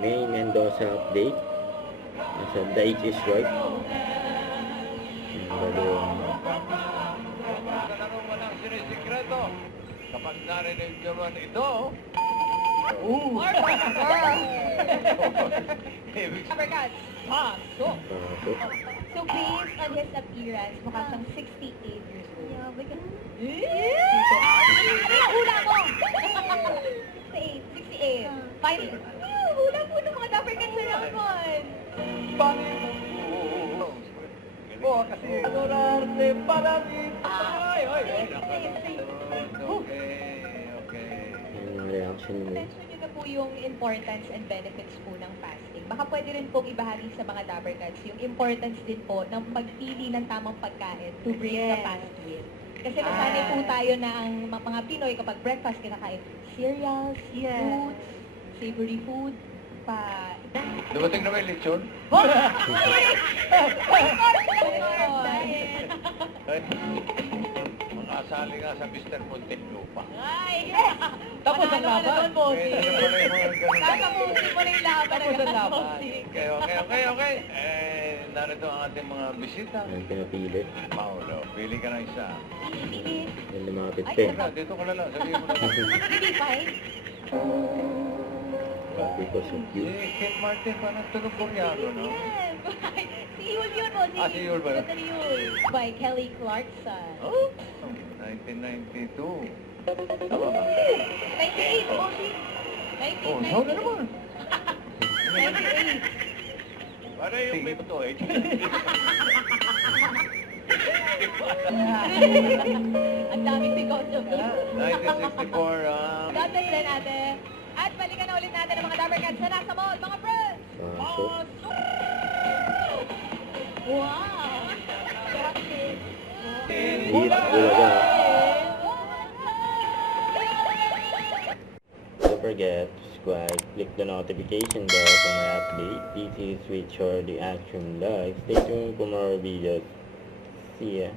May Mendoza update. Nasa The Age is Right. Talagang walang sinisikreto. Kapag narinig naman ito, Uppercut. Pasok. Pasok. So based on his appearance, mukha siyang 68 years old. Yeah, because... Ano yung hula mo? 68. 68. Fine. Hula po ng mga dapper cats sa naman. Oo, kasi adorarte para mí. Ay, ay, ay. Okay. Yung reaction mo. Mention nyo na po yung importance and benefits po ng fasting. Baka pwede rin pong ibahagi sa mga dapper cats yung importance din po ng pagpili ng tamang pagkain to break the fast meal. Kasi nasanay po tayo na ang mga Pinoy kapag breakfast kinakain cereals, fruits, savory food, pa... Dumating na may lechon? Makasali nga sa Mr. Muntinlupa. Ay! Tapos ang laban. Pwede pala yung mga ganun. Tatapusin mo na yung laban. Tapos ang laban. Okay. Narito ang ating mga bisita. Yung pinapili. Paolo, pili ka ng isa. Yung lumapit Ay, pa eh. Teka, dito ka na lang. Sabihin mo na lang. Hindi fine. Because of Si you. Kate Martin pa nagtunog Koreano, no? Yes. Si Yul yun po. Ah, si Yul ba yun? Si Yul. By Kelly Clarkson. Oh, 1992. Tama ba? 98, Bossy. Oh, how na naman? 98. Para yung may to eh. Ang daming because of you. 1964, God bless din natin. At balikan na ulit natin ang mga Dapper Cats na nasa mall, mga friends! Pasok. Wow! Hit Bulaga. Don't forget to subscribe, click the notification bell for my update. This is Richard the Action Live. Stay tuned for more videos. See ya.